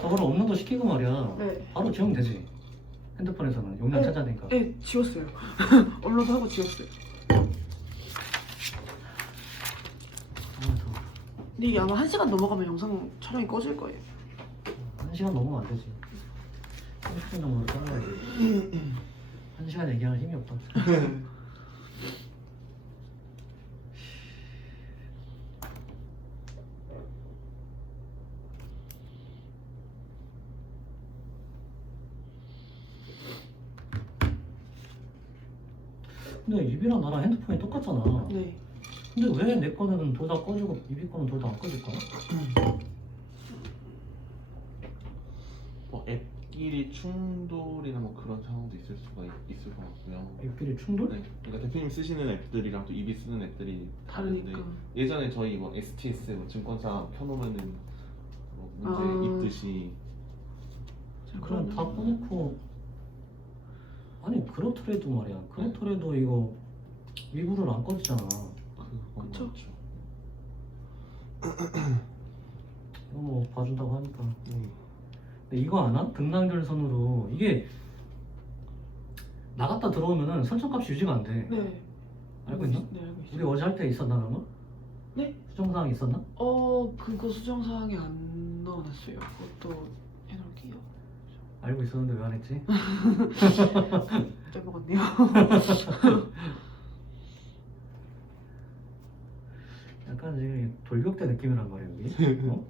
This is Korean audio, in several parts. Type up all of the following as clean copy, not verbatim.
저거를 업로드 시키고 말이야. 네. 바로 지우면 되지. 핸드폰에서는 용량 네. 찾아내니까. 네, 지웠어요. 업로드하고 지웠어요. 근데 이게 아마 1시간 넘어가면 영상 촬영이 꺼질 거예요. 1시간 넘으면 안 되지. 30분 정도로 잘라야지. 1시간 얘기할 힘이 없다. 근데 유비랑 나랑 핸드폰이 똑같잖아. 네. 근데 왜 내 거는 둘 다 꺼지고 유비 거는 둘 다 안 꺼질까? 뭐 앱끼리 충돌이나 뭐 그런 상황도 있을 수가 있을 것 같고요. 앱끼리 충돌? 네, 그러니까 대표님 쓰시는 앱들이랑 또 이비 쓰는 앱들이 다른데 다르니까. 예전에 저희 뭐 STS 뭐 증권사 켜놓으면은 뭐 문제 있듯이 그럼 다 꺼놓고 아니 그렇더라도 말이야. 그렇더라도 이거 위부를 안 꺼지잖아. 그건 그쵸. 맞죠. 이거 뭐 봐준다고 하니까. 근데 이거 아나? 등락열선으로 이게 나갔다 들어오면은 설정값이 유지가 안 돼. 네. 알고 있나? 네, 알고 있어요. 우리 어제 할 때 있었나 그런 거? 네? 수정사항 있었나? 그거 수정사항에 안 넣어놨어요. 그것도 해놓을게요. 알고 있었는데 왜 안 했지? 빼먹었네요. 약간 지금 돌격대 느낌이란 말이야 여기. 어?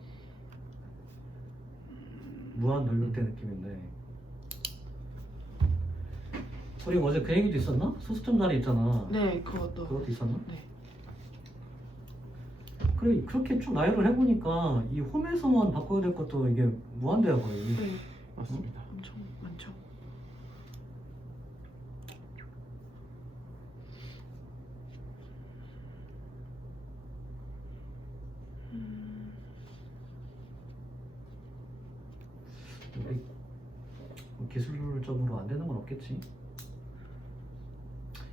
무한 돌격대 느낌인데. 우리 어제 그 얘기도 있었나? 소수점 자리 있잖아. 네, 그것도. 그것도 있었나? 네. 그래 그렇게 쭉 나열을 해보니까 이 홈에서만 바꿔야 될 것도 이게 무한대야 거의. 네, 맞습니다. 엄청 많죠. 우리 기술적으로 안 되는 건 없겠지.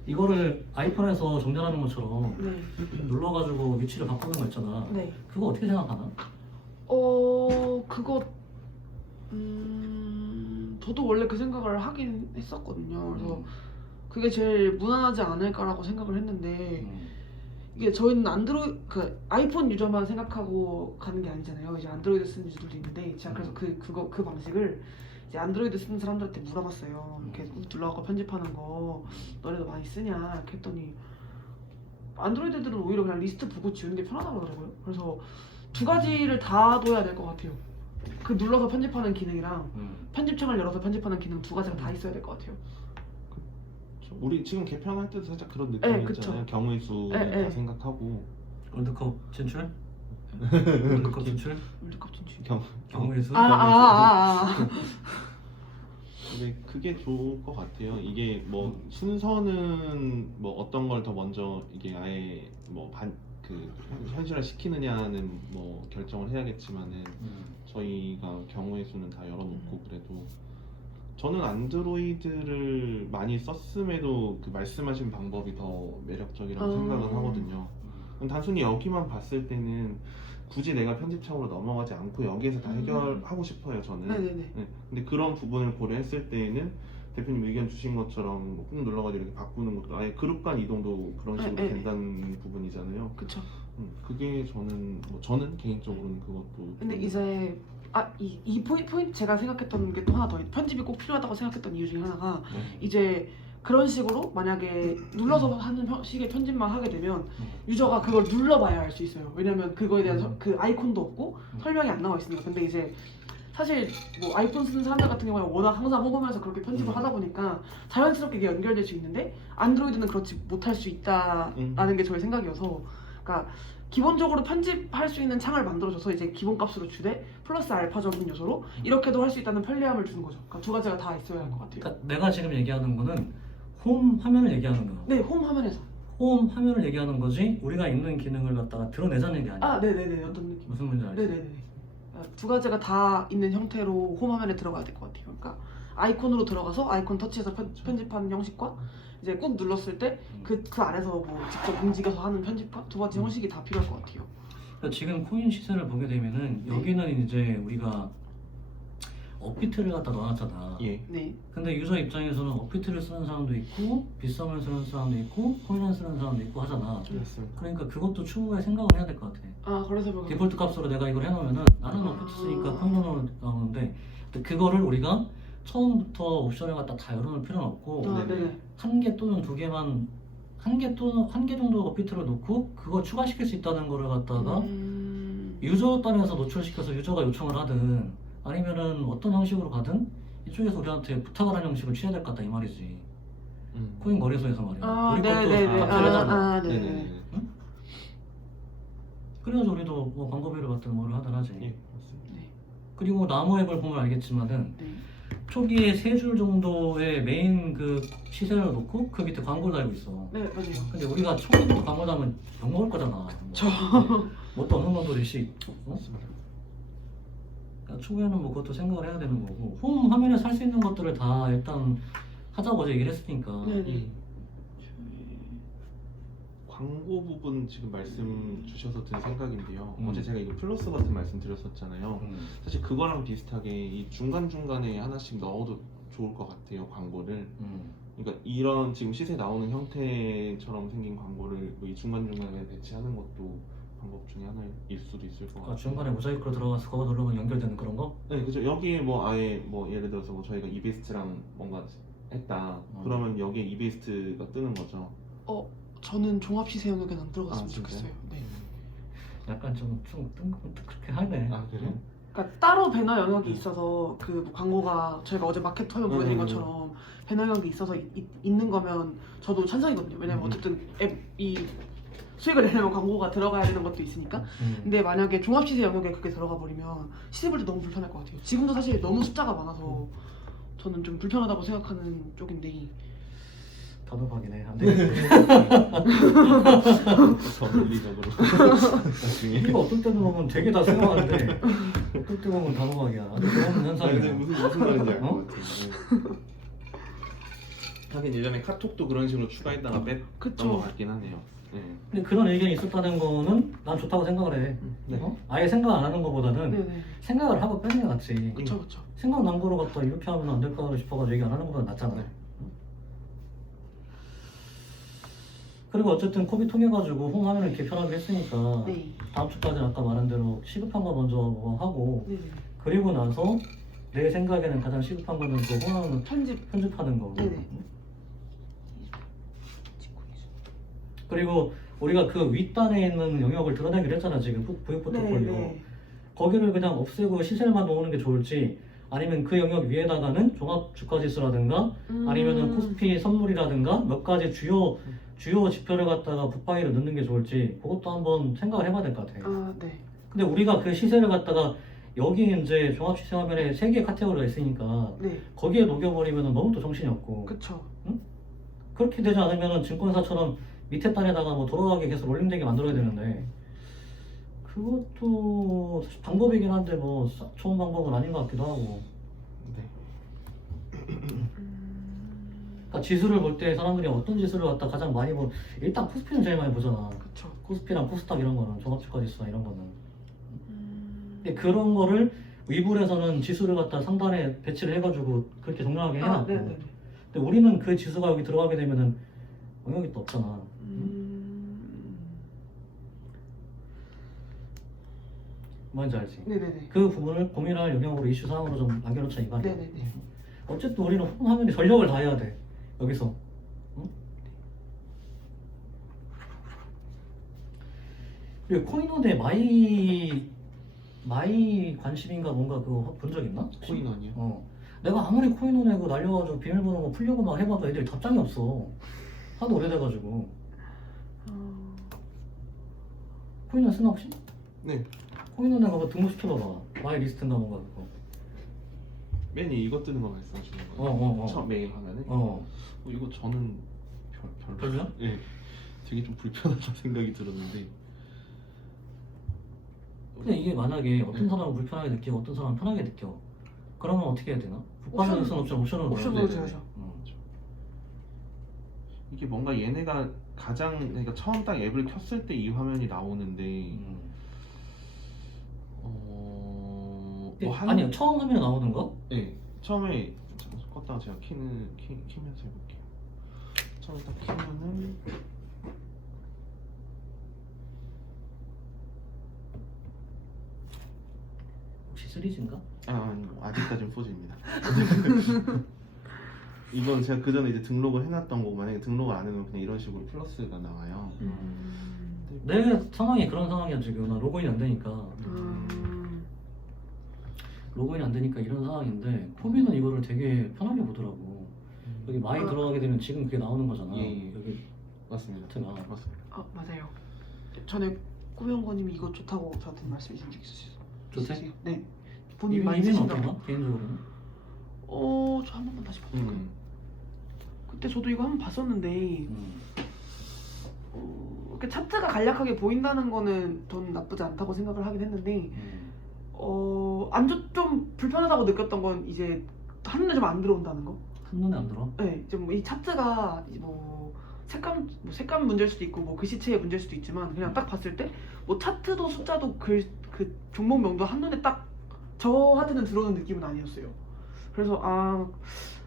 이거를 아이폰에서 정렬하는 것처럼 네. 눌러가지고 위치를 바꾸는 거 있잖아. 네. 그거 어떻게 생각하나? 그거 저도 원래 그 생각을 하긴 했었거든요. 그래서 그게 제일 무난하지 않을까라고 생각을 했는데 이게 저희는 그 아이폰 유저만 생각하고 가는 게 아니잖아요. 이제 안드로이드 쓰는 유저들도 있는데 제가 그래서 그 방식을 이제 안드로이드 쓰는 사람들한테 물어봤어요. 이렇게 눌러갖고 편집하는 거 너네도 많이 쓰냐 이렇게 했더니 안드로이드들은 오히려 그냥 리스트 보고 지우는 게 편하다고 하더라고요. 그래서 두 가지를 다 둬야 될 것 같아요. 그 눌러서 편집하는 기능이랑 편집창을 열어서 편집하는 기능 두 가지가 다 있어야 될 것 같아요. 우리 지금 개편할 때도 살짝 그런 네, 느낌이 그쵸. 있잖아요. 경우의 수를 네, 네. 다 생각하고 월드컵 진출? 월드컵 진출? 월드컵 진출. 경우의 수? 근데 그게 좋을 것 같아요. 이게 뭐 순서는 뭐 어떤 걸 더 먼저 이게 아예 뭐 그 현실화 시키느냐는 뭐 결정을 해야겠지만은 저희가 경우의 수는 다 열어놓고 그래도 저는 안드로이드를 많이 썼음에도 그 말씀하신 방법이 더 매력적이라고 생각은 하거든요. 단순히 여기만 봤을 때는 굳이 내가 편집창으로 넘어가지 않고 여기에서 다 해결하고 싶어요 저는. 네네네. 네. 근데 그런 부분을 고려했을 때에는 대표님 의견 주신 것처럼 꾹 눌러가지고 이렇게 바꾸는 것도 아예 그룹 간 이동도 그런 식으로 네, 네. 된다는 부분이잖아요. 그쵸. 그게 저는 개인적으로는 그것도 근데 좀- 이제 이 포인트 제가 생각했던 게 또 하나 더 편집이 꼭 필요하다고 생각했던 이유 중에 하나가 네. 이제 그런 식으로 만약에 눌러서 하는 식의 편집만 하게 되면 유저가 그걸 눌러봐야 알 수 있어요. 왜냐면 그거에 대한 그 아이콘도 없고 설명이 안 나와 있으니까. 근데 이제 사실 뭐 아이폰 쓰는 사람들 같은 경우에 워낙 항상 홈홈에서 그렇게 편집을 하다 보니까 자연스럽게 이게 연결될 수 있는데 안드로이드는 그렇지 못할 수 있다라는 게 저의 생각이어서, 그러니까 기본적으로 편집할 수 있는 창을 만들어줘서 이제 기본값으로 주되 플러스 알파적인 요소로 이렇게도 할 수 있다는 편리함을 주는 거죠. 그러니까 두 가지가 다 있어야 할 것 같아요. 그러니까 내가 지금 얘기하는 거는 홈 화면을 얘기하는 거야. 네, 홈 화면에서. 홈 화면을 얘기하는 거지 우리가 있는 기능을 갖다가 드러내자는 게 아니야. 네네네. 어떤 느낌? 무슨 말인지 알지? 네네네. 두 가지가 다 있는 형태로 홈 화면에 들어가야 될 것 같아요. 그러니까 아이콘으로 들어가서 아이콘 터치해서 편집하는 형식과 이제 꾹 눌렀을 때 그 안에서 뭐 직접 움직여서 하는 편집과 두 가지 형식이 다 필요할 것 같아요. 그러니까 지금 코인 시세를 보게 되면은 여기는 이제 우리가 업비트를 갖다 넣어놨잖아. 예. 네. 근데 유저 입장에서는 업비트를 쓰는 사람도 있고 빗썸을 쓰는 사람도 있고 코인을 쓰는 사람도 있고 하잖아. 맞습니다. 그러니까 그것도 추후에 생각을 해야 될 것 같아. 아 그래서 뭐 디폴트 값으로 내가 이걸 해놓으면은 나는 업비트 쓰니까 코인으로 나오는데 근데 그거를 우리가 처음부터 옵션을 갖다 다 열어놓을 필요는 없고 아, 네네. 네네. 한 개 또는 두 개만 한 개 또는 한 개 정도 업비트를 놓고 그거 추가시킬 수 있다는 거를 갖다가 유저 단에서 노출시켜서 유저가 요청을 하든 아니면은 어떤 형식으로 가든 이쪽에서 우리한테 부탁을 하는 형식을 취해야 될 것 같다 이 말이지. 코인 거래소에서 말이야. 아 우리 것도 네네네. 받쳐내잖아. 아 네네. 네네네. 그래가지고 우리도 뭐 광고비를 받든 뭐를 하든 하지. 예, 맞습니다. 네. 그리고 나무 앱을 보면 알겠지만은 네. 초기에 3줄 정도의 메인 그 시세를 놓고 그 밑에 광고를 달고 있어. 네 맞아요. 근데 우리가 초기부터 광고 달면 욕먹을 거잖아. 저 뭣도 없는 놈도 일씩. 어? 맞습니다. 그러니까 초기에는 뭐 그것도 생각을 해야 되는 거고 홈 화면에 살 수 있는 것들을 다 일단 하자고 어제 얘기를 했으니까. 네네. 예. 광고 부분 지금 말씀 주셔서 든 생각인데요. 어제 제가 이거 플러스 버튼 말씀드렸었잖아요. 사실 그거랑 비슷하게 이 중간중간에 하나씩 넣어도 좋을 것 같아요, 광고를. 그러니까 이런 지금 시세 나오는 형태처럼 생긴 광고를 뭐이 중간중간에 배치하는 것도 방법 중에 하나일 수도 있을 것 같아요. 아, 중간에 모자이크로 들어가서 그거 누르면 연결되는 그런 거? 네, 그죠. 여기에 뭐 아예 뭐 예를 들어서 뭐 저희가 이베스트랑 뭔가 했다. 그러면 여기에 이베스트가 뜨는 거죠. 저는 종합 시세 영역에는 안 들어갔으면 아, 진짜요? 좋겠어요. 네. 약간 좀 그렇게 하네. 아, 그래요? 그러니까 따로 배너 영역이 있어서 그 광고가 저희가 어제 마켓 화면 보여드린 것처럼 배너 영역이 있어서 있는 거면 저도 찬성이거든요. 왜냐면 어쨌든 앱이 수익을 내려면 광고가 들어가야 되는 것도 있으니까. 근데 만약에 종합 시세 영역에 그게 들어가 버리면 시세 볼 때 너무 불편할 것 같아요. 지금도 사실 너무 숫자가 많아서 저는 좀 불편하다고 생각하는 쪽인데. 단호박이네. 안 돼. 더 논리적으로 나중에. 이거 어떤 때는 보면 되게 다 생각하는데 어떤 때 보면 단호박이야. 아주 좋은 현상이야. 무슨 말인지 알 어? 것 같아요. 하긴 예전에 카톡도 그런 식으로 추가했다가 뺐던 그쵸. 것 같긴 하네요. 네. 근데 그런 의견이 있었다는 거는 난 좋다고 생각을 해. 네. 어? 아예 생각 안 하는 것보다는 네네. 생각을 하고 빼는 게 낫지. 그쵸 그쵸. 생각 난 거로 갖다 이렇게 하면 안 될까 싶어가지고 얘기 안 하는 것보다 낫잖아. 네. 그리고 어쨌든 코비 통해가지고 홈 화면을 개편하게 했으니까 네. 다음 주까지는 아까 말한 대로 시급한 거 먼저 하고 네네. 그리고 나서 내 생각에는 가장 시급한 거는 그 홈 편집. 편집하는 거. 네네. 그리고 우리가 그 윗단에 있는 영역을 드러내기로 했잖아 지금 부육 포트폴리오. 네네. 거기를 그냥 없애고 시세만 놓는 게 좋을지 아니면 그 영역 위에다가는 종합 주가지수라든가 아니면은 코스피 선물이라든가 몇 가지 주요 지표를 갖다가 굿바이를 넣는 게 좋을지 그것도 한번 생각을 해봐야 될 것 같아요. 아 네. 근데 우리가 그 시세를 갖다가 여기 이제 종합 시세 화면에 3개의 카테고리가 있으니까 네. 거기에 녹여버리면 너무 또 정신이 없고 그쵸. 그렇게 되지 않으면 증권사처럼 밑에 단에다가 뭐 돌아가게 계속 롤링되게 만들어야 되는데 그것도 사실 방법이긴 한데 뭐 좋은 방법은 아닌 것 같기도 하고. 네. 그러니까 지수를 볼 때 사람들이 어떤 지수를 갖다 가장 많이 일단 코스피는 제일 많이 보잖아. 그쵸. 코스피랑 코스닥 이런 거는 종합주가지수나 이런 거는. 근데 그런 거를 위불에서는 지수를 갖다 상단에 배치를 해가지고 그렇게 정량하게 해놨고. 네네네. 근데 우리는 그 지수가 여기 들어가게 되면은 영역이 또 없잖아. 뭔지 알지? 네네네. 그 부분을 고민할 영역으로 이슈 사항으로 좀 남겨놓자 이 말이야. 네네네. 어쨌든 우리는 홈 화면에 전력을 다해야 돼. 여기서. 응? 그리고 코인원에 마이 관심인가 뭔가 그거 본 적 있나? 코인원이요? 내가 아무리 코인원에 그거 날려가지고 비밀번호 풀려고 막 해봐도 애들이 답장이 없어. 하도 오래돼가지고. 코인원 쓰나 혹시? 네. 코인원에 가서 등록시켜봐봐. 마이 리스트인가 뭔가 그거. 맨 이거 뜨는 거 말씀하시는 거예요? 처음 메일 화면에? 이거 저는 별로. 별로야? 네. 되게 좀 불편하다 생각이 들었는데. 근데 이게 만약에 어떤 사람은 불편하게 느끼고 어떤 사람은 편하게 느껴. 그러면 어떻게 해야 되나? 북반은 쓴 옵션을 옵션으로 넣어야 돼. 줘야죠. 이게 뭔가 얘네가 가장, 그러니까 처음 딱 앱을 켰을 때 이 화면이 나오는데, 그러니까 이게 뭔가 얘네가 가장 가장 그러니까 처음 딱 앱을 켰을 때 이 화면이 나오는데, 그러니까 이게 뭔가 얘네가 가장 가장 그러니까 처음 딱 앱을 켰을 때 이 화면이 나오는데, 뭐 아니요, 처음 화면에 나오는 거? 네, 처음에 껐다가 제가 키면서 해볼게요. 처음에 딱 키면은 혹시 3G인가? 아직까지는 4G입니다. 이건 제가 그 전에 이제 등록을 해놨던 거고 만약에 등록을 안 해놓으면 그냥 이런 식으로 플러스가 나와요. 내 상황이 그런 상황이야 지금. 나 로그인 안 되니까. 로그인 안 되니까 이런 상황인데 코비는 이거를 되게 편하게 보더라고. 여기 마이 들어가게 되면 지금 그게 나오는 거잖아. 예. 여기 맞습니다. 차트가. 맞습니다. 맞아요. 전에 꾸명거님이 이거 좋다고 저한테 말씀해주신 적 있으시죠? 좋대? 네. 본인 이미 많이 이미는 쓰신다고. 어떤가? 개인적으로는? 저 한 번만 다시 볼게요. 그때 저도 이거 한번 봤었는데 이렇게 차트가 간략하게 보인다는 거는 전 나쁘지 않다고 생각을 하긴 했는데 좀 불편하다고 느꼈던 건 이제 한눈에 좀 안 들어온다는 거. 한눈에 안 들어? 네, 좀 이 차트가 뭐 색감 문제일 수도 있고 뭐 글씨체의 문제일 수도 있지만 그냥 딱 봤을 때 뭐 차트도 숫자도 그 종목명도 한눈에 딱 저한테는 들어오는 느낌은 아니었어요. 그래서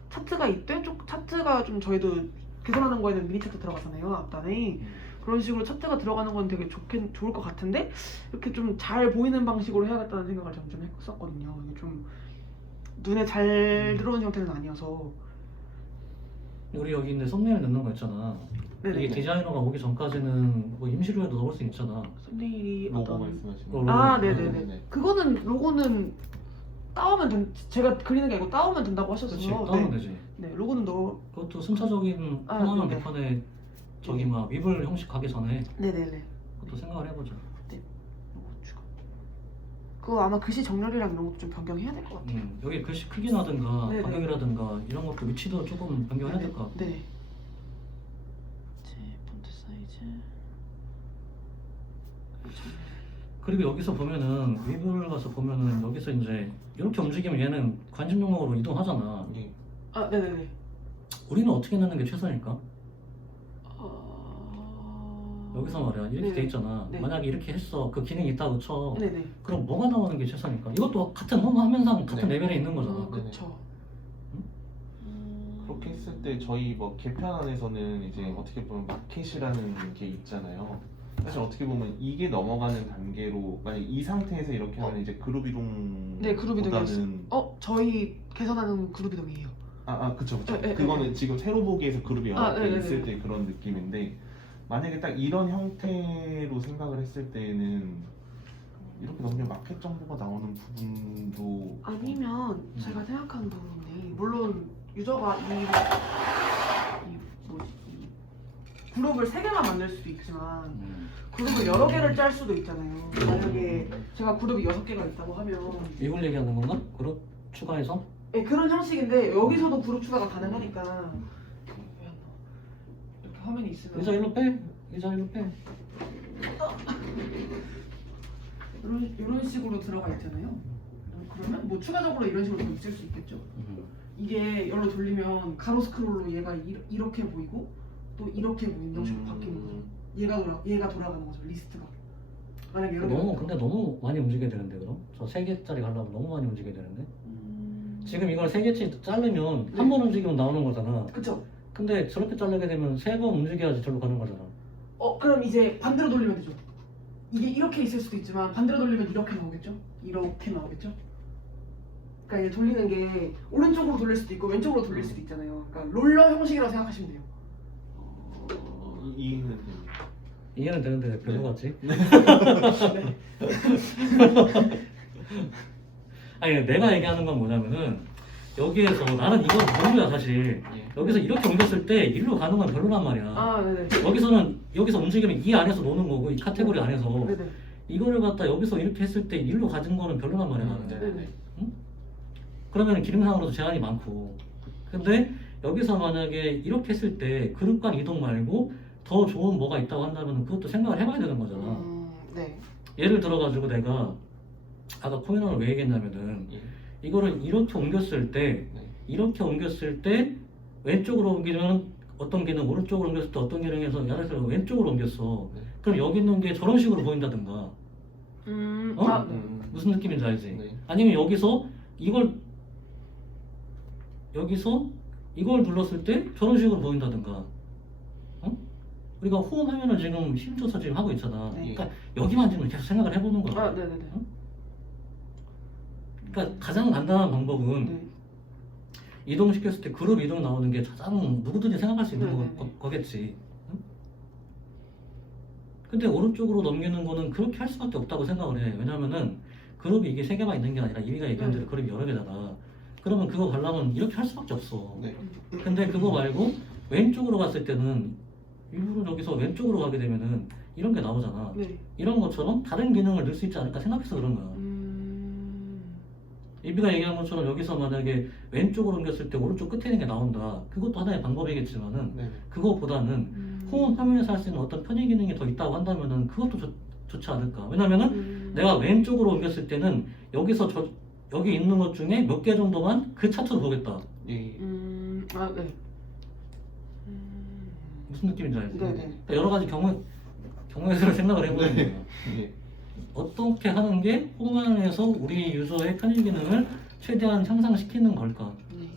차트가 이때 차트가 좀 저희도 계산하는 거에는 미니 차트 들어가잖아요, 앞단에. 그런 식으로 차트가 들어가는 건 되게 좋을 것 같은데 이렇게 좀 잘 보이는 방식으로 해야겠다는 생각을 좀 했었거든요. 이게 좀 눈에 잘 들어오는 형태는 아니어서. 우리 여기 있는데 썸네일 넣는 거 있잖아. 네네. 이게 디자이너가 오기 전까지는 뭐 임시로 해도 넣을 수 있잖아. 썸네일이 로고 어떤 말씀하시는 로고. 거. 네네네. 네. 그거는 로고는 제가 그리는 게 아니고 따오면 된다고 하셔서. 그렇지, 따오면 되지. 네, 로고는 그것도 순차적인 아, 평화형 네네. 개편에 저기 막 위블 형식 가기 전에 네네네. 그것도 생각을 해보자. 로고 추가. 그거 아마 글씨 정렬이랑 이런 것도 좀 변경해야 될 것 같아요. 여기 글씨 크기라든가 네네. 가격이라든가 이런 것도 위치도 조금 변경해야 될 것 같고. 네. 제 폰트 사이즈. 그리고 여기서 보면은 위블 가서 보면은 여기서 이제 이렇게 움직이면 얘는 관심 종목으로 이동하잖아. 예. 네네네. 우리는 어떻게 넣는 게 최선일까? 여기서 말이야 이렇게 네네. 돼 있잖아. 네. 만약에 이렇게 했어, 그 기능이 있다고 쳐. 네네. 그럼 뭐가 나오는 게 최선일까? 이것도 같은 화면상 같은 네. 레벨에 있는 거잖아. 그쵸. 그렇게 했을 때 저희 뭐 개편 안에서는 이제 어떻게 보면 마켓이라는 게 있잖아요. 사실 어떻게 보면 이게 넘어가는 단계로 만약 이 상태에서 이렇게 하면 이제 그룹 이동 네, 그룹 이동이었어요. 보다는 저희 개선하는 그룹 이동이에요. 그쵸. 네, 그거는 네. 지금 세로 보기에서 그룹이 여러 개 네네네. 있을 때 그런 느낌인데 만약에 딱 이런 형태로 생각을 했을 때는 이렇게 너무 마켓 정보가 나오는 부분도 아니면 제가 생각하는 부분인데 물론 유저가 이 그룹을 3개만 만들 수도 있지만 그룹을 여러 개를 짤 수도 있잖아요. 만약에 제가 그룹이 6개가 있다고 하면 이걸 얘기하는 건가? 그룹 추가해서? 네, 그런 형식인데 여기서도 그룹 추가가 가능하니까 이렇게 화면이 있으면 의자 일로 빼. 의자 일로 빼. 이런 식으로 들어가 있잖아요. 그러면 뭐 추가적으로 이런 식으로 더 있을 수 있겠죠. 이게 열로 돌리면 가로 스크롤로 얘가 이렇게 보이고 또 이렇게 보이는 형식으로 바뀌는 거죠. 얘가 돌아가는 거죠, 리스트가. 만약에 여러 근데 너무 많이 움직여야 되는데 그럼? 저 3개짜리 가려면 너무 많이 움직여야 되는데? 지금 이걸 3개씩 자르면 네. 한 번 움직이면 나오는 거잖아. 그쵸? 근데 저렇게 자르게 되면 3번 움직여야지 저로 가는 거잖아. 그럼 이제 반대로 돌리면 되죠. 이게 이렇게 있을 수도 있지만 반대로 돌리면 이렇게 나오겠죠? 이렇게 나오겠죠? 그러니까 이제 돌리는 게 오른쪽으로 돌릴 수도 있고 왼쪽으로 돌릴 수도 있잖아요. 그러니까 롤러 형식이라고 생각하시면 돼요. 이해는 됩니다. 이해는 되는데 왜 별로 같지? 아니 내가 얘기하는 건 뭐냐면은 여기에서 나는 이건 모르야 사실. 여기서 이렇게 옮겼을 때 일로 가는 건 별로란 말이야. 네네. 여기서 움직이면 이 안에서 노는 거고 이 카테고리 안에서 네네. 이거를 갖다 여기서 이렇게 했을 때 일로 가진 거는 별로란 말이야 나는. 네네. 그러면 기능상으로도 제한이 많고. 근데 여기서 만약에 이렇게 했을 때 그룹 간 이동 말고 더 좋은 뭐가 있다고 한다면 그것도 생각을 해봐야 되는 거잖아. 네. 예를 들어가지고 내가 아까 코인원을 왜 얘기했냐면은 이거를 이렇게 옮겼을 때 왼쪽으로 옮기면 어떤 기능, 오른쪽으로 옮겼을 때 어떤 기능에서 예를 들어 왼쪽으로 옮겼어. 그럼 여기 있는 게 저런 식으로 보인다든가. 네. 무슨 느낌인지 알지? 네. 아니면 여기서 이걸 눌렀을 때 저런 식으로 보인다든가. 어? 우리가 호흡 화면을 지금 힘줘서 지금 하고 있잖아. 네. 그러니까 여기만 지금 계속 생각을 해보는 거야. 아, 네네네. 어? 그러니까 가장 간단한 방법은 네. 이동시켰을 때 그룹 이동 나오는 게 가장 누구든지 생각할 수 있는 네네네. 거겠지. 응? 근데 오른쪽으로 넘기는 거는 그렇게 할 수밖에 없다고 생각을 해. 왜냐면은 그룹이 이게 세 개만 있는 게 아니라 이미가 얘기한 대로 그룹이 여러 개잖아. 그러면 그거 가려면 이렇게 할 수밖에 없어. 네. 근데 그거 말고 왼쪽으로 갔을 때는 일부러 저기서 왼쪽으로 가게 되면은 이런 게 나오잖아. 네. 이런 것처럼 다른 기능을 넣을 수 있지 않을까 생각해서 그런 거야. 이비가 얘기한 것처럼 여기서 만약에 왼쪽으로 옮겼을 때 오른쪽 끝에 있는 게 나온다. 그것도 하나의 방법이겠지만은 네. 그거보다는 홈 화면에서 할 수 있는 어떤 편의 기능이 더 있다고 한다면은 그것도 좋지 않을까. 왜냐면은 내가 왼쪽으로 옮겼을 때는 여기서 여기 있는 것 중에 몇 개 정도만 그 차트로 보겠다. 예. 아, 네. 무슨 느낌인지 알지? 네네. 그러니까 여러 가지 경우의 수를 생각을 해보는 네. 거예요. 예. 어떻게 하는 게 홈 화면에서 우리 유저의 편의 기능을 최대한 향상시키는 걸까? 네.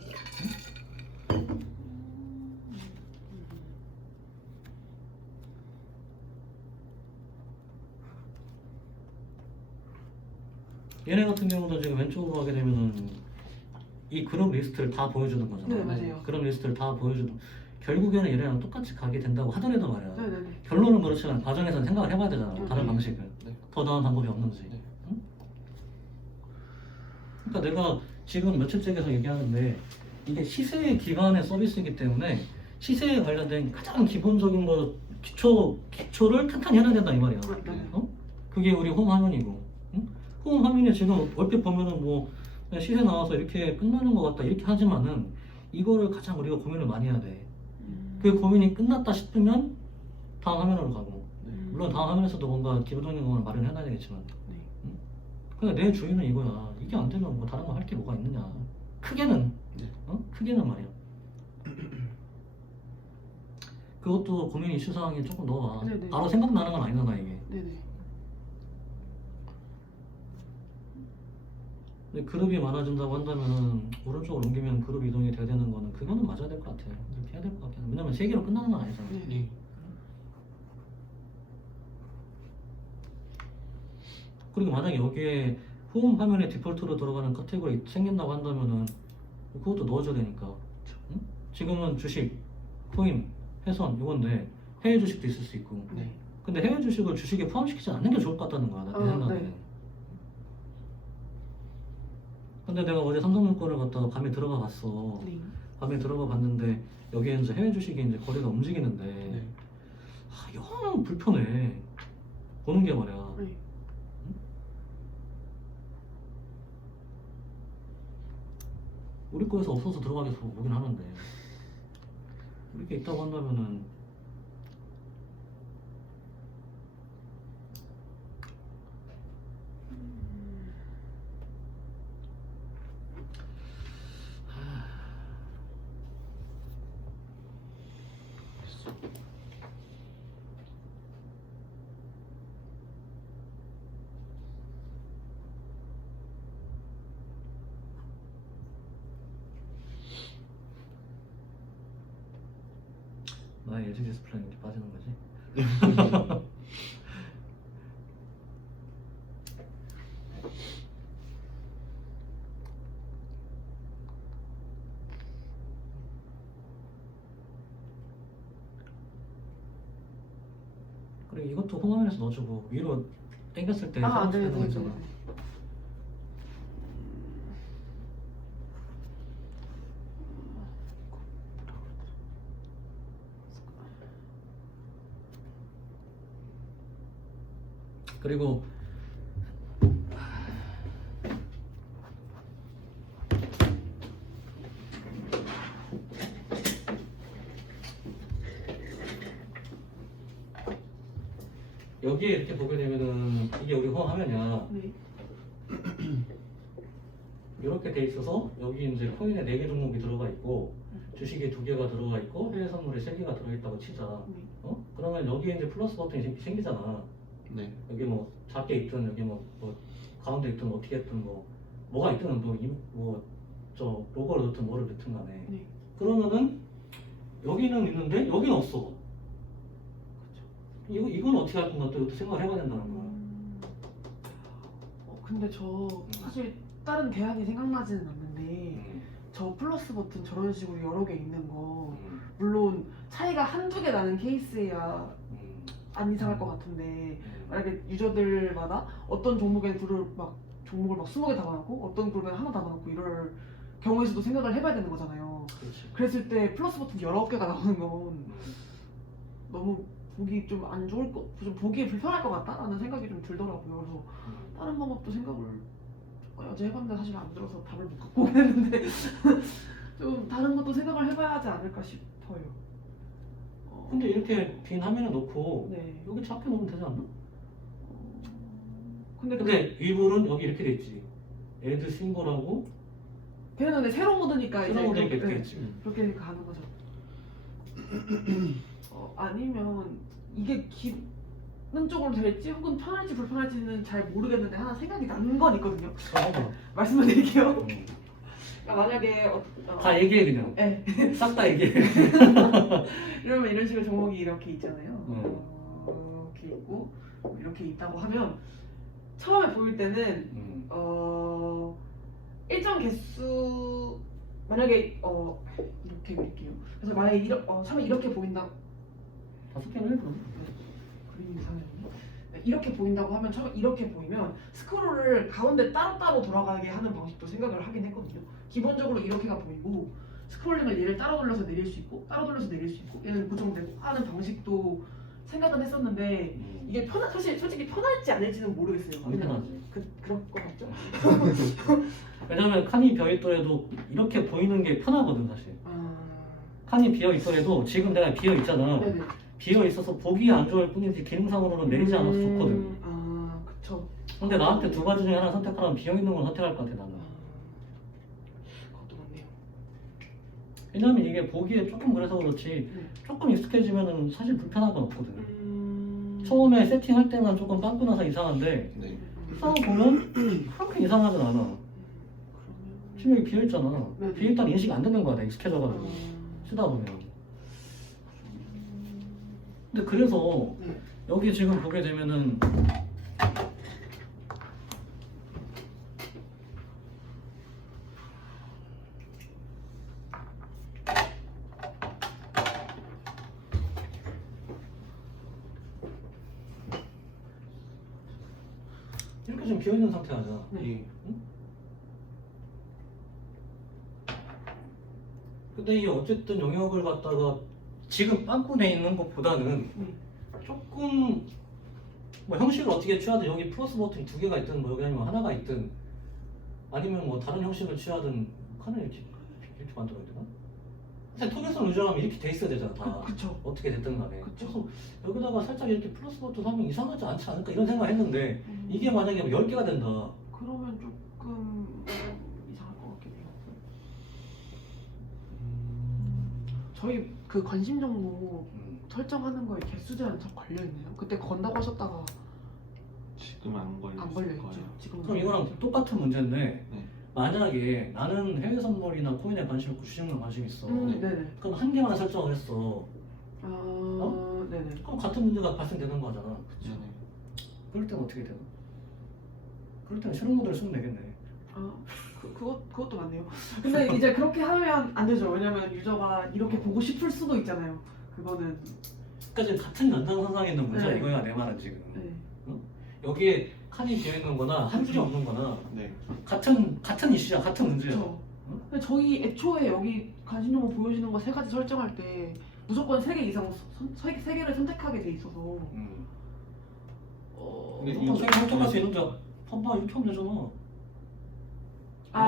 얘네 같은 경우도 지금 왼쪽으로 하게 되면은 이 그룹 리스트를 다 보여주는 거잖아. 네, 맞아요. 그룹 리스트를 다 보여주는. 결국에는 얘네랑 똑같이 가게 된다고 하더라도 말이야. 네네네. 결론은 그렇지만 과정에서는 생각을 해봐야 되잖아. 다른 네. 방식을. 네. 더 나은 방법이 없는지. 네. 응? 그러니까 내가 지금 며칠째 계속 얘기하는데 이게 시세에 기반의 서비스이기 때문에 시세에 관련된 가장 기본적인 거 기초를 탄탄히 해야 된다 이 말이야. 네. 어? 그게 우리 홈 화면이고. 응? 홈 화면이 지금 얼핏 보면은 뭐 그냥 시세 나와서 이렇게 끝나는 것 같다 이렇게 하지만은 이거를 가장 우리가 고민을 많이 해야 돼. 그 고민이 끝났다 싶으면 다음 화면으로 가고. 물론 다음 화면에서도 뭔가 기본적인 걸 마련해놔야 되겠지만. 네. 근데 내 주의는 이거야. 이게 안 되면 뭐 다른 거 할 게 뭐가 있느냐. 크게는, 네. 크게는 말이야. 그것도 고민 이슈 사항에 조금 넣어봐. 네네. 바로 생각나는 건 아니잖아 이게. 네네. 근데 그룹이 많아진다고 한다면은 오른쪽으로 옮기면 그룹 이동이 돼야 되는 거는 그거는 맞아야 될 것 같아. 이렇게 해야 될 것 같긴 해. 왜냐면 세 개로 끝나는 건 아니잖아. 네. 예. 그리고 만약에 여기에 홈 화면에 디폴트로 들어가는 카테고리 생긴다고 한다면은 그것도 넣어줘야 되니까. 응? 지금은 주식, 코인, 회선 이건데 해외 주식도 있을 수 있고. 네. 근데 해외 주식을 주식에 포함시키지 않는 게 좋을 것 같다는 거야. 내 생각에. 네. 근데 내가 어제 삼성물권을 갖다가 밤에 들어가 봤어. 네. 밤에 들어가 봤는데 여기에 이제 해외 주식이 이제 거래가 움직이는데 네. 영 불편해. 보는 게 말이야. 네. 우리 거에서 없어서 들어가게 해서 보긴 하는데 이렇게 있다고 한다면은 나의 LG 디스플레이는 이렇게 빠지는 거지? 그리고 이것도 홈화면에서 넣어주고 위로 당겼을 때 아, 사진 네, 찍는 거 네, 있잖아. 네. 그리고 여기에 이렇게 보게 되면은 이게 우리 홈 화면이야. 네. 이렇게 돼 있어서 여기 이제 코인에 4개 종목이 들어가 있고 주식에 2개가 들어가 있고 해외 선물에 3개가 들어가 있다고 치자. 그러면 여기에 이제 플러스 버튼이 생기잖아. 네. 여기 뭐 작게 있든 여기 뭐 가운데 있든 어떻게 했든 뭐가 있든 뭐저 로고를 넣든 뭐를 넣든 간에 네. 그러면은 여기는 있는데 여기는 없어. 이건 어떻게 할 건가 또 이것도 생각을 해봐야 된다는 거야. 근데 저 사실 다른 대안이 생각나지는 않는데 저 플러스 버튼 저런 식으로 여러 개 있는 거 물론 차이가 한두 개 나는 케이스야 안 이상할 것 같은데 만약에 유저들마다 어떤 종목에 종목을 막 20개 담아놓고 어떤 그룹에 하나 담아놓고 이럴 경우에서도 생각을 해봐야 되는 거잖아요. 그렇지. 그랬을 때 플러스 버튼 여러 개가 나오는 건 너무 보기 좀 안 좋을 좀 보기에 불편할 것 같다라는 생각이 좀 들더라고요. 그래서 다른 방법도 생각을 어제 해봤는데 사실 안 들어서 답을 못 갖고 오긴 했는데 좀 다른 것도 생각을 해봐야 하지 않을까 싶어요. 근데 이렇게 빈 화면에 놓고 네. 여기 작게 놓으면 되지 않나? 근데 위불은 여기 이렇게 돼 있지. 애드 심볼하고 걔는 근데 새로 모드니까 이제 새로운 게 그렇게, 이렇게 되겠지. 그렇게 가는 거죠. 아니면 이게 기능적으로 될지 혹은 편할지 불편할지는 잘 모르겠는데 하나 생각이 나는 건 있거든요. 말씀을 드릴게요. 만약에 다 얘기해 그냥. 네. 싹 다 얘기해. 이러면 이런 식으로 종목이 이렇게 있잖아요. 이렇게 있고 이렇게 있다고 하면 처음에 보일 때는 일정 개수 만약에 이렇게 볼게요. 그래서 만약에 처음에 이렇게 보인다. 5개는 해 그럼. 그림이 이상했네. 이렇게 보인다고 하면 처음에 이렇게 보이면 스크롤을 가운데 따로따로 돌아가게 하는 방식도 생각을 하긴 했거든요. 기본적으로 이렇게가 보이고 스크롤링을 얘를 따로 돌려서 내릴 수 있고 따로 돌려서 내릴 수 있고 얘는 고정되고 하는 방식도 생각은 했었는데 이게 사실 솔직히 편할지 아닐지는 모르겠어요. 안 편하지. 그럴 것 같죠? 왜냐면 칸이 비어 있더라도 이렇게 보이는 게 편하거든 사실. 칸이 비어 있더라도 지금 내가 비어 있잖아. 네네. 비어 있어서 보기 안 좋을 뿐이지 기능상으로는 내리지 않아서 좋거든. 그쵸. 근데 나한테 두 가지 중에 하나 선택하라면 비어 있는 걸 선택할 것 같아 나는. 그것도 맞네요. 왜냐면 이게 보기에 조금 그래서 그렇지 조금 익숙해지면은 사실 불편한 건 없거든. 처음에 세팅할 때만 조금 빵꾸 나서 이상한데 네. 싸워 보면 그렇게 이상하진 않아. 지금 여기 비어 있잖아. 네. 비어 있다는 인식이 안 되는 거야. 내가 익숙해져가지고 쓰다 보면. 근데 그래서 네. 여기 지금 보게 되면은 이렇게 지금 비어 있는 상태 아니야. 네. 응? 근데 이게 어쨌든 영역을 갖다가 지금 빵꾸 돼 있는 것보다는 조금 뭐 형식을 어떻게 취하든 여기 플러스 버튼이 2개가 있든 뭐 여기 아니면 하나가 있든 아니면 뭐 다른 형식을 취하든 칸을 이렇게 만들어야 되나? 사실 통일성 유지하면 이렇게 돼 있어야 되잖아 다. 그쵸. 어떻게 됐든 간에. 그쵸. 그래서 여기다가 살짝 이렇게 플러스 버튼 하면 이상하지 않지 않을까 이런 생각을 했는데 이게 만약에 10개가 된다. 그러면 조금 이상할 것 같긴 해요. 저희 그 관심 종목 설정하는 거에 개수 제한 걸려 있네요. 그때 건다고 하셨다가 지금 안 걸려 안 있을 걸려 있죠. 거예요. 지금 그럼 이거랑 똑같은 문제인데 네. 만약에 나는 해외 선물이나 코인에 관심 없고 주식에 관심 있어. 네네. 그럼 한 개만 설정을 했어. 네네. 그럼 같은 문제가 발생되는 거잖아. 네네. 그럴 때는 어떻게 되나? 그럴 때는 실험 모델을 쓰면 되겠네. 그것도 맞네요. 근데 이제 그렇게 하면 안 되죠. 왜냐면 유저가 이렇게 보고 싶을 수도 있잖아요. 그거는. 그러니까 지금 같은 연장선상에 있는 문제야 네. 이거야 내 말은 지금. 네. 여기에 칸이 비어 있는 거나 한 줄이 없는 거나 네. 같은 이슈야 같은 문제야. 그렇죠. 근데 저희 애초에 여기 관심 종목 보여주는 거 3가지 설정할 때 무조건 3개 이상 3개를 선택하게 돼 있어서 근데 이거 세개 선택할 수 있는데 봐봐 이렇게 하면 되잖아.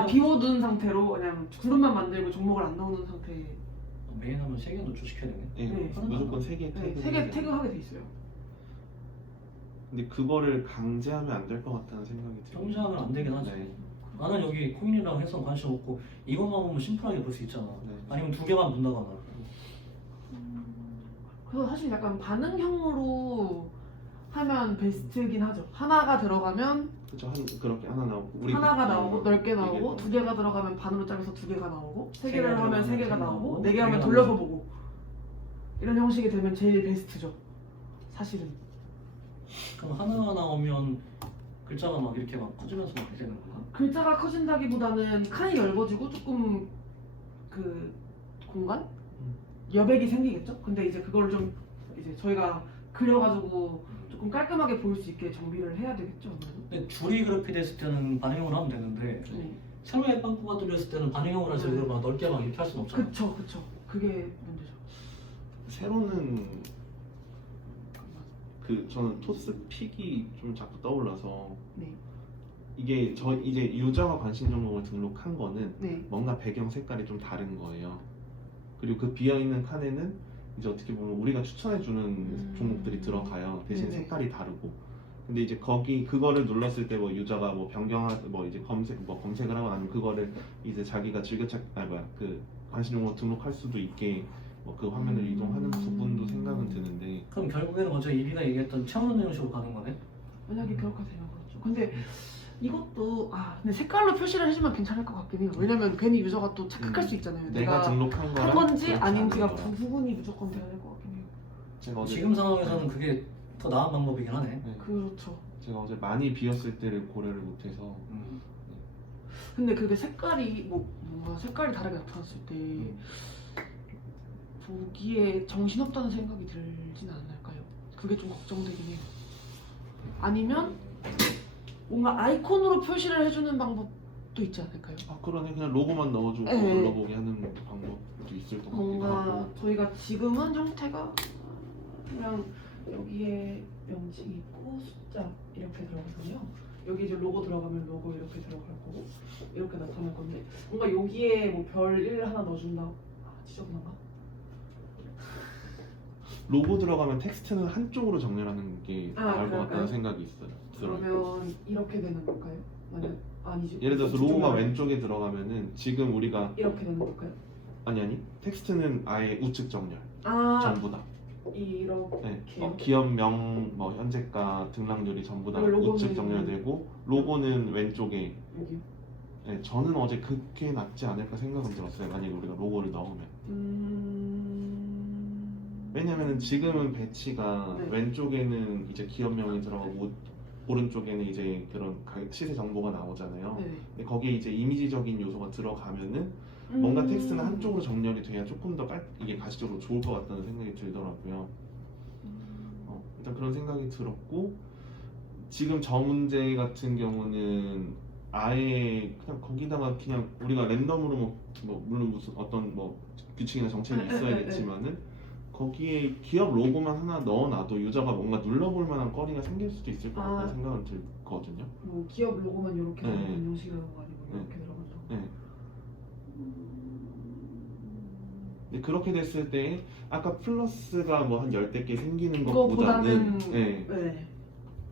비워둔 상태로 그냥 그룹만 만들고 종목을 안 넣는 상태. 메인 하면 3개 노출시켜야 되네. 네. 네. 무조건 3개 네, 태그. 3개 태그하게 돼 있어요. 근데 그거를 강제하면 안 될 것 같다는 생각이 들어요. 경제하면 안 되긴 하지. 네. 나는 여기 코인이랑 해서 관심 없고 이것만 보면 심플하게 볼 수 있잖아. 네. 아니면 2개만 본다거나. 그래서 사실 약간 반응형으로 하면 베스트긴 하죠. 하나가 들어가면 그렇죠. 그렇게 하나 나오고 우리 하나가 나오고 넓게 네 나오고 개. 두 개가 들어가면 반으로 잘라서 두 개가 나오고 세 세 개를 개가 하면 세 들어가면 개가 세 나오고 나오고, 네 개 하면 네 개가 돌려서 나오고. 보고 이런 형식이 되면 제일 베스트죠. 사실은. 그럼 하나가 나오면 글자가 막 이렇게 막 커지면서 막 되는 건가? 글자가 커진다기보다는 칸이 넓어지고 조금 그 공간 여백이 생기겠죠. 근데 이제 그걸 좀 이제 저희가 그려가지고 조금 깔끔하게 보일 수 있게 정비를 해야 되겠죠. 아무래도. 근데 줄이 그렇게 됐을 때는 반응형을 하면 되는데 네. 세로에 빵꾸가 뚫렸을 때는 반응형을 해서 이걸 막 넓게 막 이렇게 할 수는 없잖아. 그쵸. 그게 문제죠. 세로는 저는 토스 픽이 좀 자꾸 떠올라서 네. 이게 이제 유저가 관심 종목을 등록한 거는 네. 뭔가 배경 색깔이 좀 다른 거예요. 그리고 그 비어 있는 칸에는 이제 어떻게 보면 우리가 추천해 주는 종목들이 들어가요. 대신 네네. 색깔이 다르고. 근데 이제 그거를 눌렀을 때 뭐 유저가 뭐 이제 검색을 하거나 아니면 그거를 이제 자기가 그 관심 종목 등록할 수도 있게 뭐 그 화면을 이동하는 부분도 생각은 드는데. 그럼 결국에는 먼저 이비가 얘기했던 채우는 형식으로 가는 거네? 만약에 그렇게 되면 그렇죠. 근데 이것도 근데 색깔로 표시를 해주면 괜찮을 것 같긴 해요. 왜냐면 괜히 유저가 또 착각할 수 있잖아요. 내가 등록한 거랑 한 건지 그렇지 아닌지가 않은 거랑. 부분이 무조건 돼야 될 것 같긴 해요. 제가 어제 지금 상황에서는 그게 더 나은 방법이긴 하네. 네. 그렇죠. 제가 어제 많이 비었을 때를 고려를 못해서 근데 그게 색깔이 뭔가 색깔이 다르게 나타났을 때 보기에 정신없다는 생각이 들진 않을까요? 그게 좀 걱정되긴 해요. 아니면 뭔가 아이콘으로 표시를 해주는 방법도 있지 않을까요? 그러네. 그냥 로고만 넣어주고 네. 눌러보게 하는 방법도 있을 것 같기도 뭔가 하고. 저희가 지금은 형태가 그냥 여기에 명칭 있고 숫자 이렇게 들어가거든요. 여기 이제 로고 들어가면 로고 이렇게 들어갈 거고 이렇게 나타날 건데 뭔가 여기에 뭐 별 1 하나 넣어준다. 지저분한가? 로고 들어가면 텍스트는 한쪽으로 정렬하는 게 나을 것 그럴까요? 같다는 생각이 들어요. 그러면 이렇게 되는 걸까요? 아니죠. 예를 들어서 로고가 왼쪽에 들어가면은 지금 우리가 이렇게 되는 걸까요? 아니 텍스트는 아예 우측 정렬 전부 다. 이렇게 네. 기업명, 뭐 현재가, 등락률이 전부 다 그리고 로고는 우측 정렬되고 로고는 왼쪽에. 여기요. 네, 저는 어제 그게 낫지 않을까 생각은 들었어요. 만약에 우리가 로고를 넣으면. 왜냐면은 지금은 배치가 네. 왼쪽에는 이제 기업명이 들어가고 오른쪽에는 이제 그런 시세 정보가 나오잖아요. 네네. 근데 거기에 이제 이미지적인 요소가 들어가면은 뭔가 텍스트는 한쪽으로 정렬이 돼야 조금 더 이게 가시적으로 좋을 것 같다는 생각이 들더라고요. 일단 그런 생각이 들었고 지금 저 문제 같은 경우는 아예 그냥 거기다가 그냥 우리가 랜덤으로 뭐 물론 무슨 어떤 뭐 규칙이나 정책이 있어야겠지만은 거기에 기업 로고만 하나 넣어놔도 유저가 뭔가 눌러볼 만한 거리가 생길 수도 있을 것 같다는 생각은 들거든요. 뭐 기업 로고만 이렇게 네. 들어가는 형식이라는 거 아니고 네. 이렇게 들어간다고. 네. 근데 그렇게 됐을 때 아까 플러스가 뭐 한 10대 개 생기는 것보다는 네.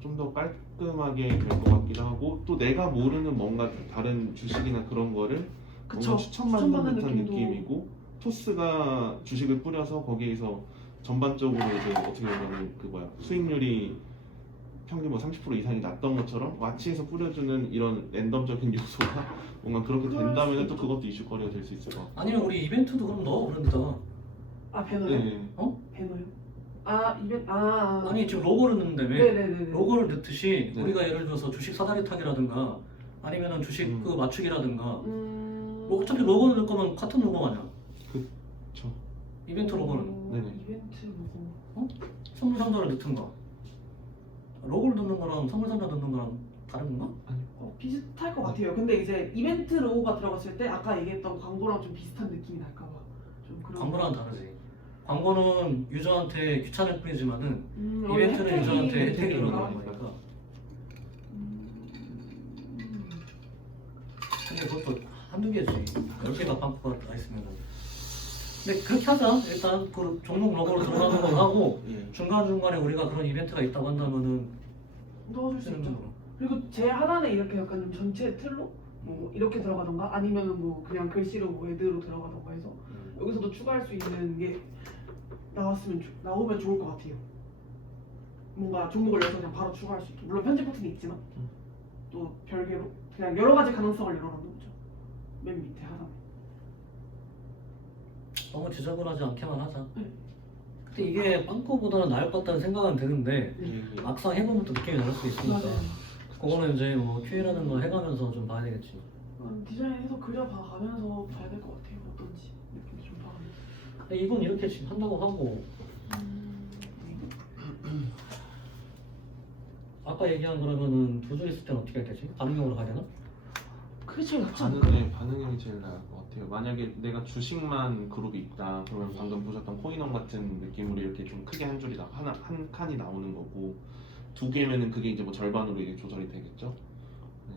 좀 더 깔끔하게 될 것 같기도 하고 또 내가 모르는 뭔가 다른 주식이나 그런 거를 그쵸. 뭔가 추천받는 듯한 느낌도. 느낌이고 토스가 주식을 뿌려서 거기에서 전반적으로 이제 어떻게 보면 수익률이 평균 뭐 30% 이상이 났던 것처럼 와치에서 뿌려주는 이런 랜덤적인 요소가 뭔가 그렇게 된다면 또 그것도 이슈거리가 될 수 있을 것 같고. 아니면 우리 이벤트도 그럼 넣어 그런데다가. 배너요? 네. 배너요? 아니 지금 로고를 넣는다며. 네네네. 로고를 넣듯이 네. 우리가 예를 들어서 주식 사다리 타기라든가 아니면은 주식 그 맞추기라든가 뭐 어차피 로고를 넣을 거면 같은 로고 아니야. 그쵸. 이벤트 로고는 네네. 이벤트 로고. 선물 상자를 넣든가. 로고를 넣는 거랑 선물 상자 넣는 거랑 다른 건가? 비슷할 것 같아요. 근데 이제 이벤트 로고가 들어갔을 때 아까 얘기했던 광고랑 좀 비슷한 느낌이 날까봐 좀 그런. 광고랑은 다르지. 광고는 유저한테 귀찮을 뿐이지만은 원래 이벤트는 혜택이 유저한테 혜택이 되니까. 들어가는 거니까. 근데 그것도 한두 개지. 10개가 빵꾸가 다 있으면은. 근데 그렇게 하자. 일단 그 종목 로고로 들어가는 걸 하고 예. 중간중간에 우리가 그런 이벤트가 있다고 한다면은 넣어줄 수 쓰는 있죠. 걸로. 그리고 제 하단에 이렇게 약간 좀 전체 틀로 뭐 이렇게 들어가던가 아니면은 뭐 그냥 글씨로 뭐 애드로 들어가던가 해서 여기서도 추가할 수 있는 게 나오면 좋을 것 같아요. 뭔가 종목을 넣어서 그냥 바로 추가할 수 있게. 물론 편집 버튼이 있지만. 또 별개로 그냥 여러 가지 가능성을 열어놓는 거죠. 맨 밑에 하나. 너무 지저분하지 않게만 하자. 네. 근데 이게 빵꾸보다는 나을 것 같다는 생각은 드는데 예, 막상 해보면 또 느낌이 다를 수 있으니까 맞아요. 그거는 이제 뭐 QA라는 걸 해가면서 좀 봐야 되겠지. 디자인해서 그려봐가면서 봐야 될 것 같아요. 어떤지 느낌 좀 봐가면서. 근데 이건 이렇게 지금 한다고 하고 아까 얘기한 그러면은 두 줄 있을 때는 어떻게 해야 되지? 반응형으로 가야 되나? 그게 제일 낫지 않을까? 반응형이 제일 나을 것 같아요. 만약에 내가 주식만 그룹이 있다 그러면 방금 보셨던 코인원 같은 느낌으로 이렇게 좀 크게 한 줄이 한 칸이 나오는 거고, 두 개면은 그게 이제 뭐 절반으로 이게 조절이 되겠죠. 네.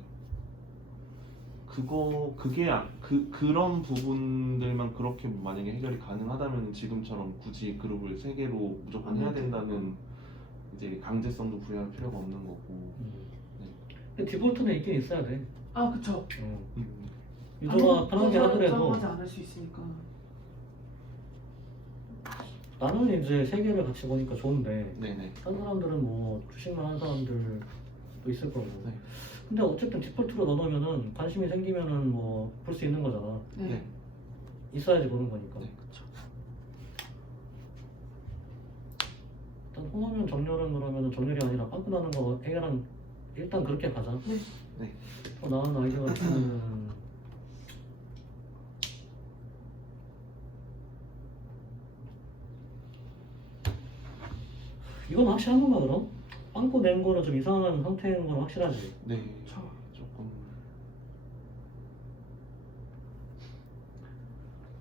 그런 부분들만 그렇게 만약에 해결이 가능하다면 지금처럼 굳이 그룹을 세 개로 무조건 해야 된다는 이제 강제성도 부여할 필요가 없는 거고. 근데 디폴트는 있긴 있어야 돼. 아 그쵸. 유저가 편하게 하더라도 하지 않을 수 있으니까. 나는 이제 세 개를 같이 보니까 좋은데 네네. 다른 사람들은 뭐 주식만 하는 사람들도 있을 거고. 네. 근데 어쨌든 디폴트로 넣어놓으면은 관심이 생기면은 뭐 볼 수 있는 거잖아. 네. 있어야지 보는 거니까. 네, 그렇죠. 일단 홍화면 정렬은 그러면은 정렬이 아니라 빵꾸 나는 거 해결한 일단 그렇게 가자. 네. 네. 또 나은 아이디어 같은 이건 확실한 건가 그럼? 빵꾸 낸 거는 좀 이상한 상태인 건 확실하지. 네. 저 조금.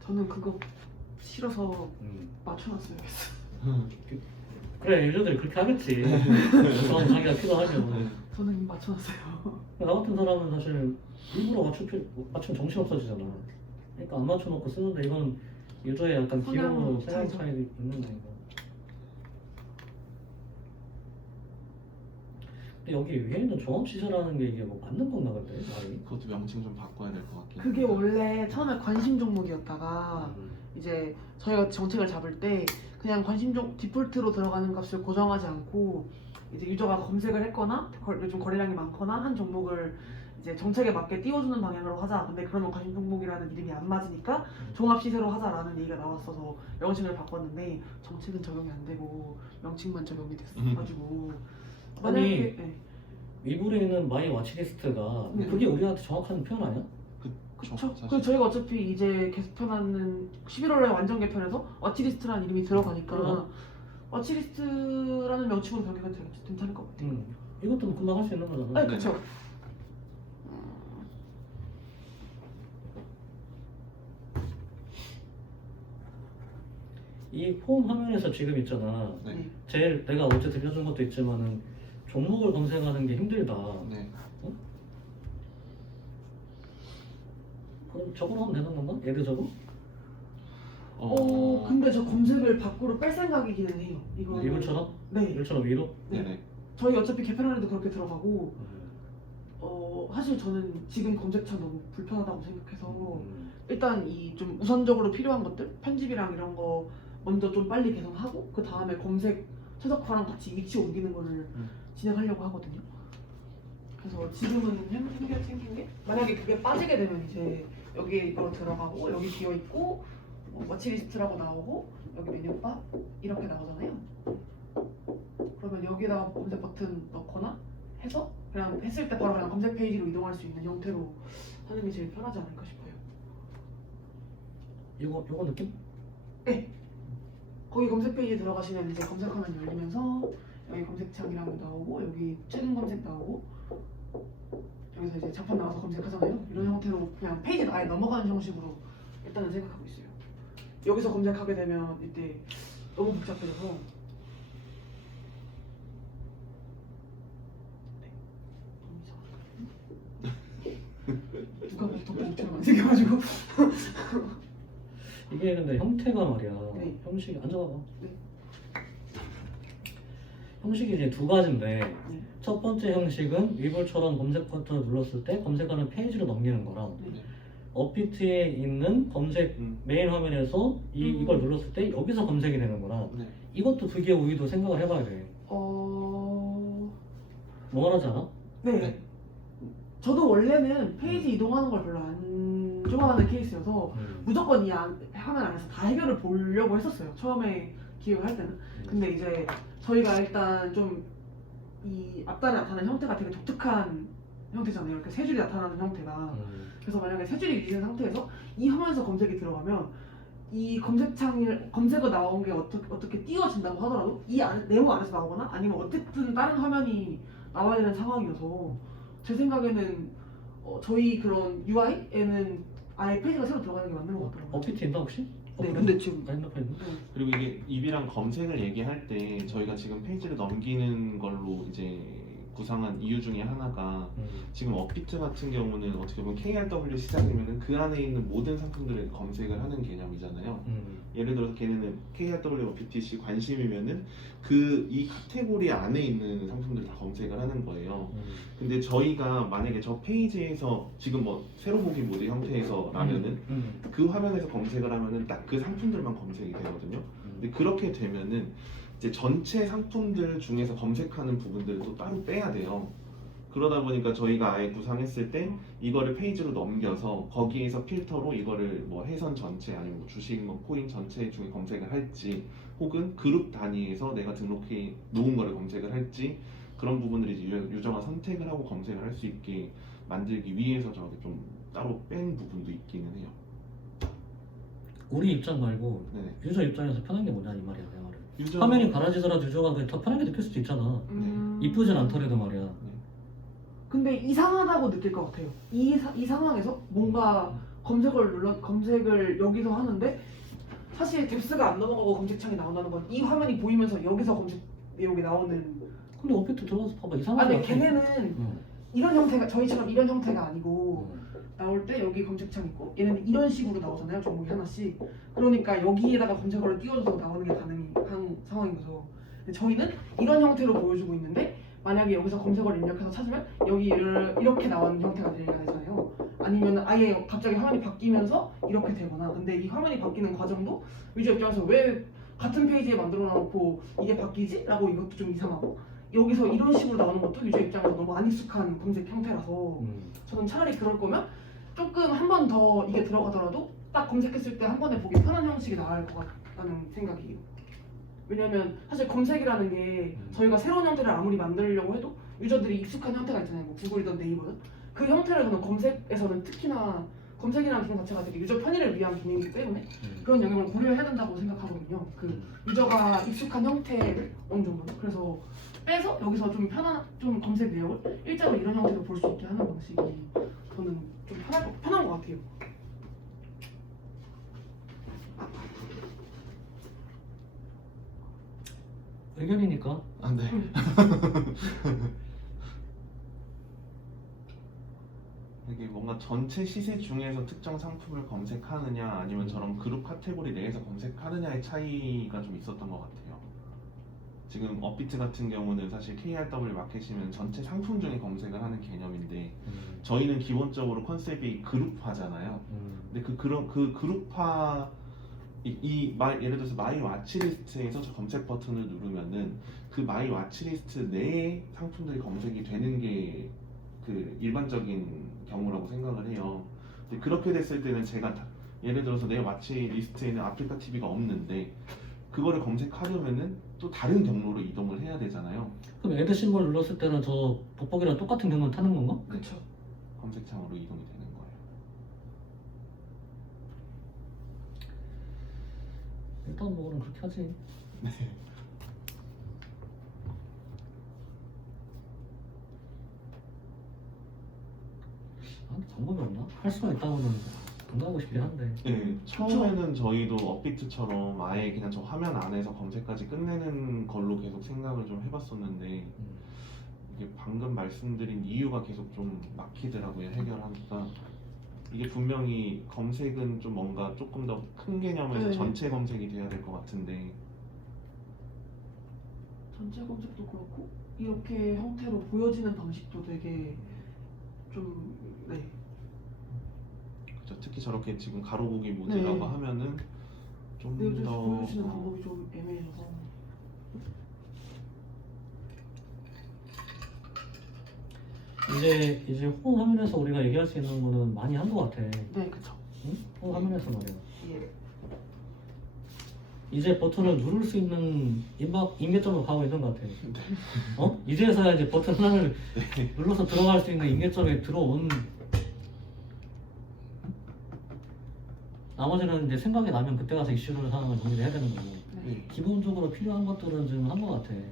저는 그거 싫어서 맞춰놨어요. 그래 유저들이 그렇게 하겠지. 그런 자기가 필요하죠. 저는 맞춰놨어요. 나 같은 사람은 사실 일부러 맞추면 정신 없어지잖아. 그러니까 안 맞춰놓고 쓰는데 이건 유저의 약간 기본으로 생각 차이죠. 차이 있는 거니까. 근데 여기 위에 있는 종합시세라는 게 이게 뭐 맞는 건가 근데 말이? 그것도 명칭 좀 바꿔야 될 것 같긴 그게 해요. 원래 처음에 관심 종목이었다가 이제 저희가 정책을 잡을 때 그냥 디폴트로 들어가는 값을 고정하지 않고 이제 유저가 검색을 했거나 요즘 거래량이 많거나 한 종목을 이제 정책에 맞게 띄워주는 방향으로 하자. 근데 그러면 관심 종목이라는 이름이 안 맞으니까 종합 시세로 하자라는 얘기가 나왔어서 명칭을 바꿨는데 정책은 적용이 안 되고 명칭만 적용이 됐어가지고 만약에 네. 위불에 있는 마이 와치리스트가 그게 우리한테 정확한 표현 아니야? 그쵸? 사실. 그래서 저희가 어차피 이제 개편하는 11월에 완전 개편해서 와치리스트라는 이름이 들어가니까 와치리스트라는 명칭으로 변경이 되겠죠. 괜찮을 것 같아요. 이것도 금방 할 수 있는 거잖아. 아 그쵸. 이 폼 화면에서 지금 있잖아. 네. 제일 내가 어제 들려준 것도 있지만은 종목을 검색하는 게 힘들다. 네. 그럼 저거로 하면 되는 건가? 얘도 저거? 근데 저 검색을 밖으로 뺄 생각이기는 해요. 이거 이불처럼? 네. 이불처럼 위로? 네네. 저희 어차피 개편하는데도 그렇게 들어가고 사실 저는 지금 검색창 너무 불편하다고 생각해서 일단 이 좀 우선적으로 필요한 것들 편집이랑 이런 거 먼저 좀 빨리 개선하고 그 다음에 검색 최적화랑 같이 위치 옮기는 거를 진행하려고 하거든요. 그래서 지금은 생긴 게 만약에 그게 빠지게 되면 이제 여기 이거 들어가고 여기 비어 있고 워치리스트라고 나오고 여기 메뉴바 이렇게 나오잖아요. 그러면 여기다가 검색 버튼 넣거나 해서 그냥 했을 때 바로 그냥 검색 페이지로 이동할 수 있는 형태로 하는 게 제일 편하지 않을까 싶어요. 요거 느낌? 네. 거기 검색 페이지 들어가시면 이제 검색하면 열리면서 여기 검색창이랑 나오고 여기 최근 검색 나오고 여기서 이제 자판 나와서 검색하잖아요. 이런 형태로 그냥 페이지 아예 넘어가는 형식으로 일단은 생각하고 있어요. 여기서 검색하게 되면 이때 너무 복잡해져서 누가 봐도 덕분처럼 안 생겨가지고 이게 근데 형태가 말이야. 네. 형식이 앉아봐봐. 네. 형식이 이제 두 가지인데 네. 첫 번째 형식은 위불처럼 검색 버튼을 눌렀을 때 검색하는 페이지로 넘기는 거랑 네. 업비트에 있는 검색 메인 화면에서 이걸 눌렀을 때 여기서 검색이 되는 거랑 네. 이것도 두 개의 우위도 생각을 해봐야 돼. 뭐가 하지 않아? 네. 네. 저도 원래는 페이지 이동하는 걸 별로 안 좋아하는 케이스여서 무조건 이 화면 안에서 다 해결을 보려고 했었어요. 처음에 기획을 할 때는. 근데 이제 저희가 일단 좀 이 앞단에 나타나는 형태가 되게 독특한 형태잖아요. 이렇게 세 줄이 나타나는 형태가. 그래서 만약에 세 줄이 유지된 상태에서 이 화면에서 검색이 들어가면 이 검색창을 검색어 나온 게 어떻게 띄워진다고 하더라도 이 네모 안에서 나오거나 아니면 어쨌든 다른 화면이 나와야 되는 상황이어서 제 생각에는 저희 그런 UI에는 아예 페이지가 새로 들어가는 게 맞는 것 같더라고요. 업비트 있나 혹시? 네, 근데 지금 핸드폰 있나? 그리고 이게 입이랑 검색을 얘기할 때 저희가 지금 페이지를 넘기는 걸로 이제 구상한 이유 중에 하나가 지금 업비트 같은 경우는 어떻게 보면 KRW 시작이면은 그 안에 있는 모든 상품들을 검색을 하는 개념이잖아요. 예를 들어서 걔네는 KRW BTC 관심이면은 이 카테고리 안에 있는 상품들을 다 검색을 하는 거예요. 근데 저희가 만약에 저 페이지에서 지금 뭐 새로 보기 모드 형태에서라면은 그 화면에서 검색을 하면은 딱 그 상품들만 검색이 되거든요. 근데 그렇게 되면은 이제 전체 상품들 중에서 검색하는 부분들을 또 따로 빼야 돼요. 그러다 보니까 저희가 아예 구상했을 때 이거를 페이지로 넘겨서 거기에서 필터로 이거를 뭐 해선 전체 아니면 뭐 주식 뭐 코인 전체 중에 검색을 할지 혹은 그룹 단위에서 내가 등록해 놓은 거를 검색을 할지 그런 부분들이 이제 유저가 선택을 하고 검색을 할 수 있게 만들기 위해서 저렇게 좀 따로 뺀 부분도 있기는 해요. 우리 입장 말고 네네. 유저 입장에서 편한 게 뭐냐 이 말이야 내 말은. 유저 화면이 가라지더라도 유저가 그냥 더 편하게 느낄 수도 있잖아. 이쁘진 않더라도 말이야. 근데 이상하다고 느낄 것 같아요. 이 상황에서 뭔가 검색을 여기서 하는데 사실 뎁스가 안 넘어가고 검색창이 나온다는 건 이 화면이 보이면서 여기서 검색 내용이 나오는. 근데 업비트 들어가서 봐봐 이상한 아니 거 같아. 걔네는 이런 형태가 저희처럼 이런 형태가 아니고 나올 때 여기 검색창 있고 얘네는 이런 식으로 나오잖아요. 종목이 하나씩. 그러니까 여기에다가 검색어를 띄워줘서 나오는 게 가능한 상황인 거죠. 근데 저희는 이런 형태로 보여주고 있는데 만약에 여기서 검색어를 입력해서 찾으면 여기를 이렇게 나오는 형태가 되잖아요. 아니면 아예 갑자기 화면이 바뀌면서 이렇게 되거나. 근데 이 화면이 바뀌는 과정도 유저 입장에서 왜 같은 페이지에 만들어 놓고 이게 바뀌지? 라고 이것도 좀 이상하고 여기서 이런 식으로 나오는 것도 유저 입장에서 너무 안 익숙한 검색 형태라서 저는 차라리 그럴 거면 조금 한 번 더 이게 들어가더라도 딱 검색했을 때 한 번에 보기 편한 형식이 나을 것 같다는 생각이에요. 왜냐면 사실 검색이라는 게 저희가 새로운 형태를 아무리 만들려고 해도 유저들이 익숙한 형태가 있잖아요. 뭐 구글이든 네이버든 그 형태를 저는 검색에서는 특히나 검색이라는 기능 자체가 되게 유저 편의를 위한 기능이기 때문에 그런 영역을 고려해야 된다고 생각하거든요. 그 유저가 익숙한 형태를 어느 정도는. 그래서 빼서 여기서 좀 좀 검색 내역을 일자로 이런 형태로 볼 수 있게 하는 방식이 저는 좀 편한 것 같아요. 의견이니까. 아, 네. 이게 뭔가 전체 시세 중에서 특정 상품을 검색하느냐 아니면 저런 그룹 카테고리 내에서 검색하느냐의 차이가 좀 있었던 것 같아요. 지금 업비트 같은 경우는 사실 KRW 마켓이면 전체 상품 중에 검색을 하는 개념인데 저희는 기본적으로 컨셉이 그룹화잖아요. 근데 그 그룹화 예를 들어서 마이 와치리스트에서 저 검색 버튼을 누르면은 그 마이 와치리스트 내에 상품들이 검색이 되는 게 그 일반적인 경우라고 생각을 해요. 근데 그렇게 됐을 때는 제가 예를 들어서 내 와치리스트에는 아프리카 TV가 없는데 그거를 검색하려면은 또 다른 경로로 이동을 해야 되잖아요. 그럼 애드 심벌 눌렀을 때는 저 돋보기랑 똑같은 경로는 타는 건가? 그렇죠. 검색창으로 이동이 되는 거예요. 일단 뭐 그럼 그렇게 하지. 네. 아, 방법이 없나? 할 수가 있다고는 동의하고 싶긴 한데. 네, 처음에는 저희도 업비트처럼 아예 그냥 저 화면 안에서 검색까지 끝내는 걸로 계속 생각을 좀 해봤었는데 이게 방금 말씀드린 이유가 계속 좀 막히더라고요, 해결하기가. 이게 분명히 검색은 좀 뭔가 조금 더 큰 개념에서 네. 전체 검색이 돼야 될 것 같은데 전체 검색도 그렇고 이렇게 형태로 보여지는 방식도 되게 좀 그쵸, 특히 저렇게 지금 가로보기 모드라고 네. 하면은 좀 보여주시는 더 방법이 좀 애매해서. 이제 홈 화면에서 우리가 얘기할 수 있는 거는 많이 한 것 같아. 네, 그쵸. 응? 홈 화면에서 말이야. 예. 이제 버튼을 누를 수 있는 임계점을 가고 있는 것 같아. 어? 이제서야 이제 버튼 하나를 눌러서 들어갈 수 있는 임계점에 들어온. 나머지는 이제 생각이 나면 그때 가서 이슈를 하는 걸 정리를 해야 되는 거고. 네. 기본적으로 필요한 것들은 지금 한 것 같아. 네.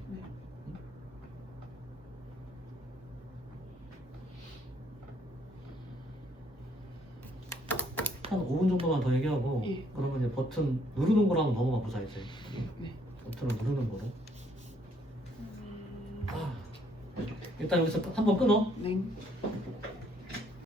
한 5분 정도만 더 얘기하고 예. 그러면 이제 버튼 누르는 거로 한번 넘어가 보자 이제. 네. 버튼을 누르는 거로. 일단 여기서 한번 끊어. 네.